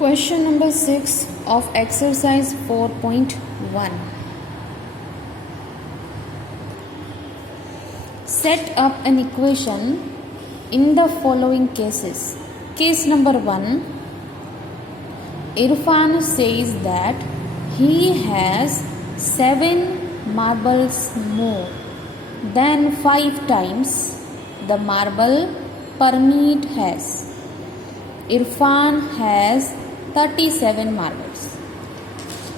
Question number 6 of exercise 4.1. Set up an equation in the following cases. Case number 1. Irfan says that he has 7 marbles more than 5 times the marble Parmeet has. Irfan has 37 marbles.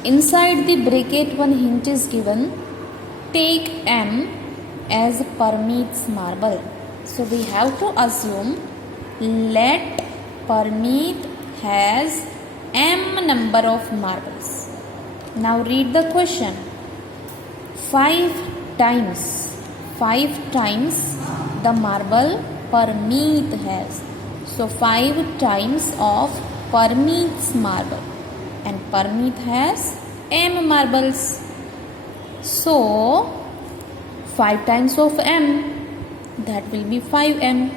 Inside the bracket one hint is given. Take M as Parmeet's marble. So we have to assume let Parmeet has M number of marbles. Now read the question. 5 times the marble Parmeet has. So 5 times of Parmeet's marble, and Parmeet has M marbles. So 5 times of M, that will be 5M.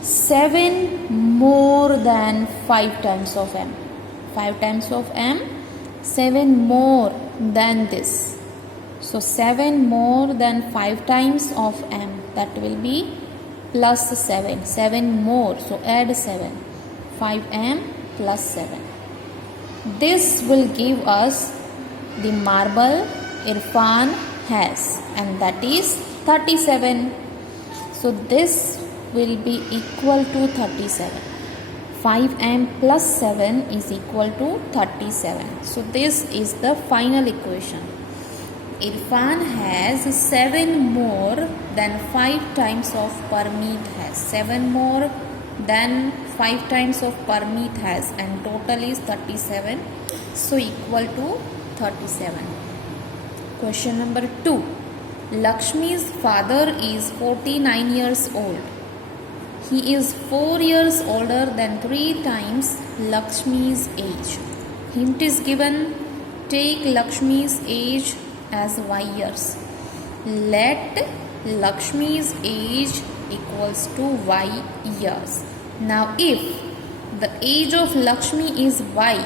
7 more than 5 times of M. 5 times of M, 7 more than this. So 7 more than 5 times of M, that will be plus 7. 7 more, so add 7. 5M plus 7. This will give us the marble Irfan has, and that is 37. So this will be equal to 37. 5M plus 7 is equal to 37. So this is the final equation. Irfan has 7 more than 5 times of Parmeet has. 7 more than 5 times of Parmeet has, and total is 37. So equal to 37. Question number 2. Lakshmi's father is 49 years old. He is 4 years older than 3 times Lakshmi's age. Hint is given. Take Lakshmi's age as y years. Let Lakshmi's age equals to y years. Now if the age of Lakshmi is y,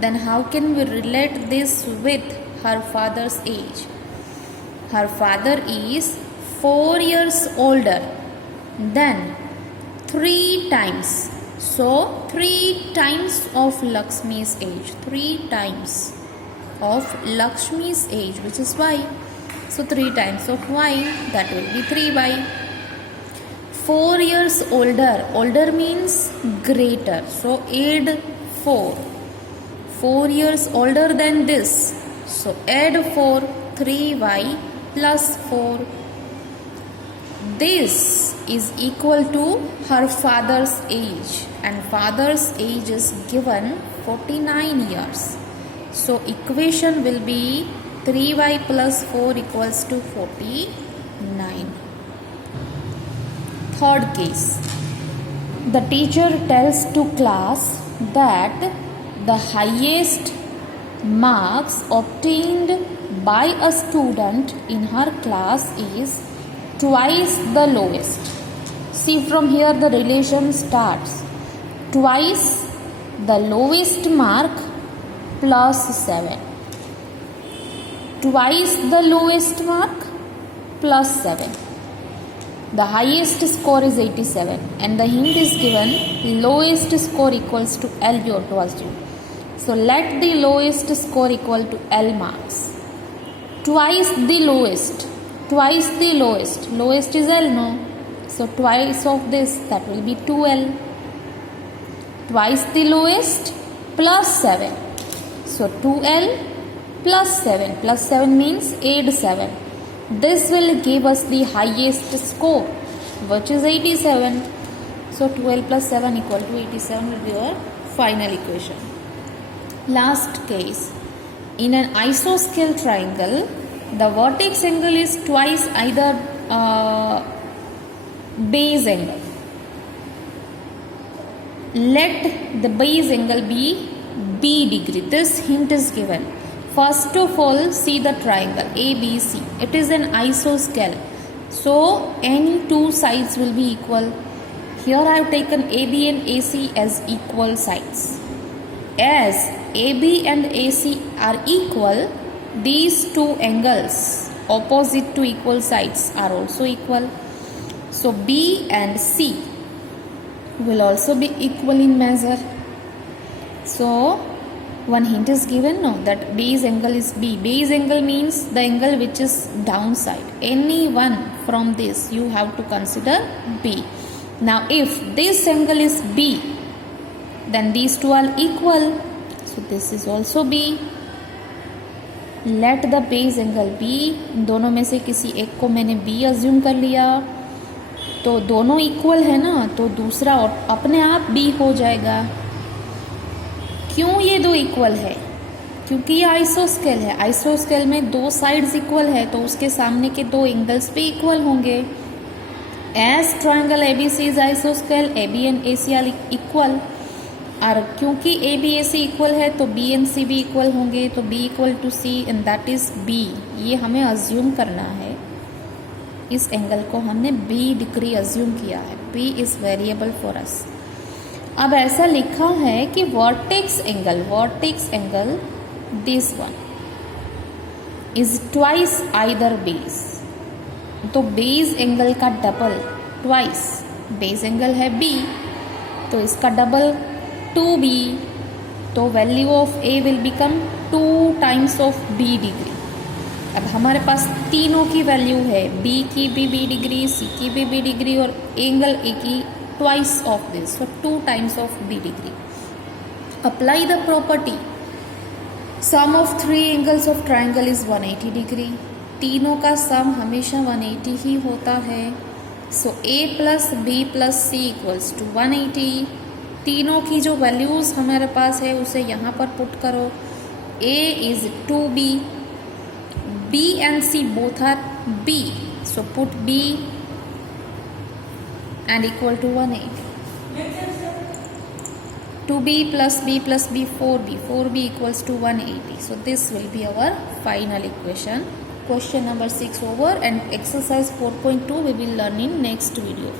then how can we relate this with her father's age? Her father is 4 years older than 3 times. So 3 times of Lakshmi's age. 3 times of Lakshmi's age, which is y. So 3 times of y, that will be 3y. 4 years older. Older means greater. So add 4. 4 years older than this. So add 4. 3y plus 4. This is equal to her father's age, and father's age is given 49 years. So equation will be 3y plus 4 equals to 49. Third case. The teacher tells to class that the highest marks obtained by a student in her class is twice the lowest. See, from here the relation starts. Twice the lowest mark plus 7. Twice the lowest mark plus 7. The highest score is 87, and the hint is given lowest score equals to L, we ought to assume. So let the lowest score equal to L marks. Twice the lowest. Twice the lowest. Lowest is L, no? So twice of this, that will be 2L. Twice the lowest plus 7. So 2L plus 7. Plus 7 means add 7. This will give us the highest score, which is 87. So 12 plus 7 equal to 87 will be our final equation. Last case. In an isosceles triangle, the vertex angle is twice either base angle. Let the base angle be B degree. This hint is given. First of all, see the triangle ABC. It is an isosceles. So any two sides will be equal. Here I have taken AB and AC as equal sides. As AB and AC are equal, these two angles opposite to equal sides are also equal. So B and C will also be equal in measure. So one hint is given now that base angle is B. Base angle means the angle which is downside. Any one from this you have to consider B. Now if this angle is B, then these two are equal. So this is also B. Let the base angle B. दोनों में से किसी एक को मैंने B assume कर लिया, तो दोनों इक्वल है ना, तो दूसरा अपने आप B हो जाएगा. क्यों ये दो इक्वल है? क्योंकि ये आइसोस्केल है. आइसोस्केल में दो साइड्स इक्वल है, तो उसके सामने के दो एंगल्स भी इक्वल होंगे. एज ट्रायंगल ABC इज आइसोस्केल, AB and AC are equal. और क्योंकि AB AC इक्वल है तो B एंड C भी इक्वल होंगे, तो B इक्वल to C and that is B. ये हमें अज्यूम करना है. इस एंगल को हमने B डिग्री अज्यूम किया है. B is variable for us. अब ऐसा लिखा है कि vertex angle this one is twice either base. तो बेस एंगल का डबल ट्वाइस, बेस एंगल है B, तो इसका डबल 2B. तो value of A will become 2 times of B degree. अब हमारे पास तीनों की वैल्यू है, B की भी B डिग्री, C की भी B डिग्री और एंगल A की twice of this, so 2 times of B degree. Apply the property. Sum of 3 angles of triangle is 180 degree. तीनों का सम हमेशा 180 ही होता है. So A plus B plus C equals to 180. तीनों की जो वैल्यूज हमारे पास है उसे यहाँ पर पुट करो. A is 2B. B and C both are B. So put B and equal to 180. 2B plus B plus B 4B. 4B equals to 180. So this will be our final equation. Question number 6 over, and exercise 4.2 we will learn in next video.